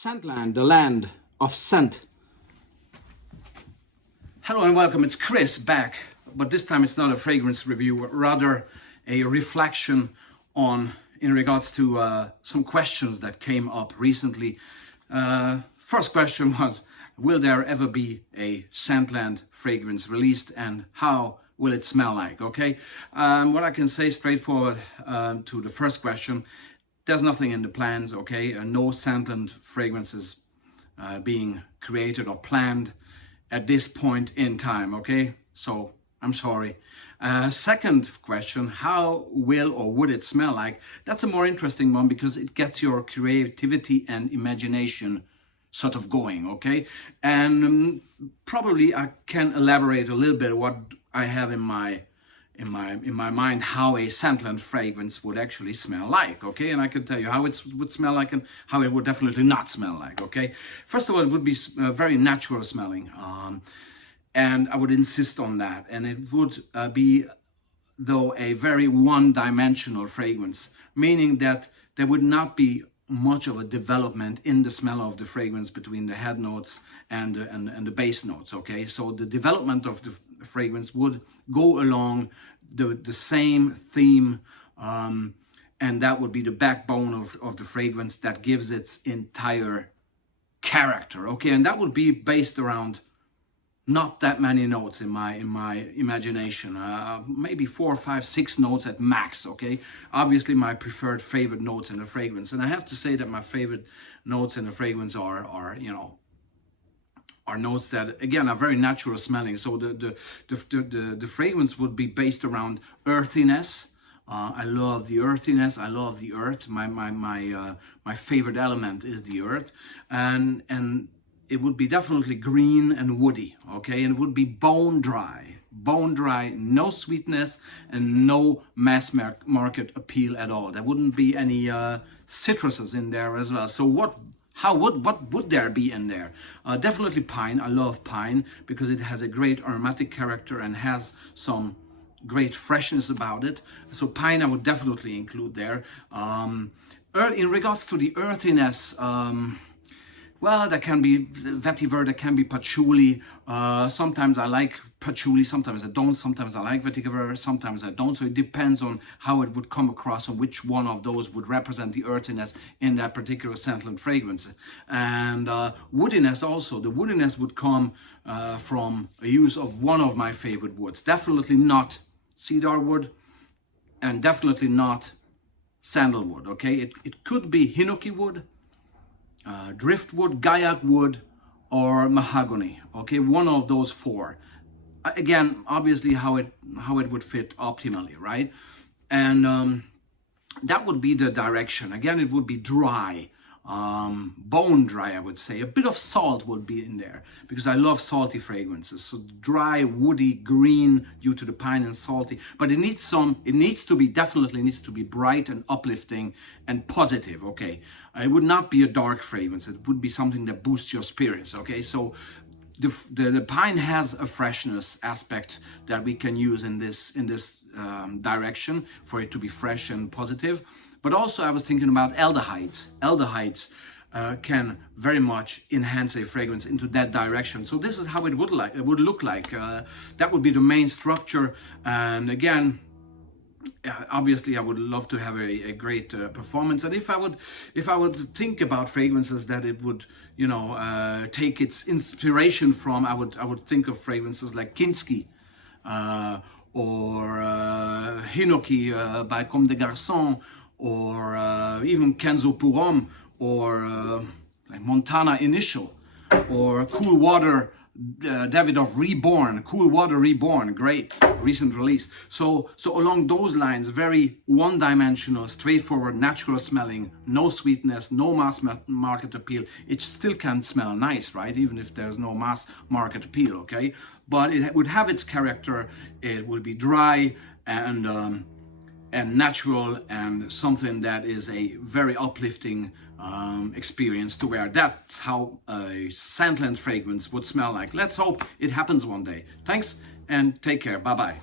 Scentland, the land of scent. Hello and welcome, it's Chris back, but this time it's not a fragrance review, rather a reflection in regards to some questions that came up recently. First question was, will there ever be a Scentland fragrance released and how will it smell like? Okay, what I can say straightforward to the first question, there's nothing in the plans, okay? No Scentland fragrances being created or planned at this point in time, okay? So I'm sorry. Second question, how will or would it smell like? That's a more interesting one because it gets your creativity and imagination sort of going, okay? And probably I can elaborate a little bit what I have in my mind how a Scentland fragrance would actually smell like, okay? And I can tell you how it would smell like and how it would definitely not smell like, okay? First of all, it would be very natural smelling, and I would insist on that. And it would be, though, a very one-dimensional fragrance, meaning that there would not be much of a development in the smell of the fragrance between the head notes and the base notes, okay? So the development of the fragrance would go along the same theme, and that would be the backbone of the fragrance that gives its entire character, okay? And that would be based around not that many notes in my imagination, maybe 4, 5, 6 notes at max, okay? Obviously my preferred favorite notes in the fragrance, and I have to say that my favorite notes in the fragrance are notes that again are very natural smelling. So the fragrance would be based around earthiness. I love the earthiness. I love the earth. My favorite element is the earth, and it would be definitely green and woody, okay? And it would be bone dry, no sweetness and no mass market appeal at all. There wouldn't be any citruses in there as well. So what would there be in there? Definitely pine. I love pine because it has a great aromatic character and has some great freshness about it. So pine I would definitely include there. In regards to the earthiness, well, there can be vetiver, there can be patchouli. Sometimes I like patchouli, sometimes I don't. Sometimes I like vetiver, sometimes I don't. So it depends on how it would come across and which one of those would represent the earthiness in that particular Scentland fragrance. And woodiness also. The woodiness would come from a use of one of my favorite woods. Definitely not cedar wood and definitely not sandalwood, okay? It could be hinoki wood, driftwood, gaiac wood, or mahogany, okay? One of those four. Again, obviously how it would fit optimally, right? And that would be the direction. Again, it would be dry, bone dry, I would say. A bit of salt would be in there because I love salty fragrances. So dry, woody, green due to the pine and salty. But it definitely needs to be bright and uplifting and positive, okay? It would not be a dark fragrance. It would be something that boosts your spirits, okay? So the pine has a freshness aspect that we can use in this direction for it to be fresh and positive. But also I was thinking about aldehydes. Aldehydes can very much enhance a fragrance into that direction. So this is how it would look like. That would be the main structure. And again, obviously I would love to have a great performance. And if I would think about fragrances that it would, you know, take its inspiration from, I would think of fragrances like Kinski, or Hinoki by Comme des Garçons, or even Kenzo Pour Homme, or like Montana Initial, or Cool Water Davidoff Reborn, Cool Water Reborn, great recent release. So along those lines, very one-dimensional, straightforward, natural smelling, no sweetness, no mass market appeal. It still can smell nice, right? Even if there's no mass market appeal, okay? But it would have its character. It would be dry and natural, and something that is a very uplifting experience to wear. That's how a Scentland fragrance would smell like. Let's hope it happens one day. Thanks and take care. Bye-bye.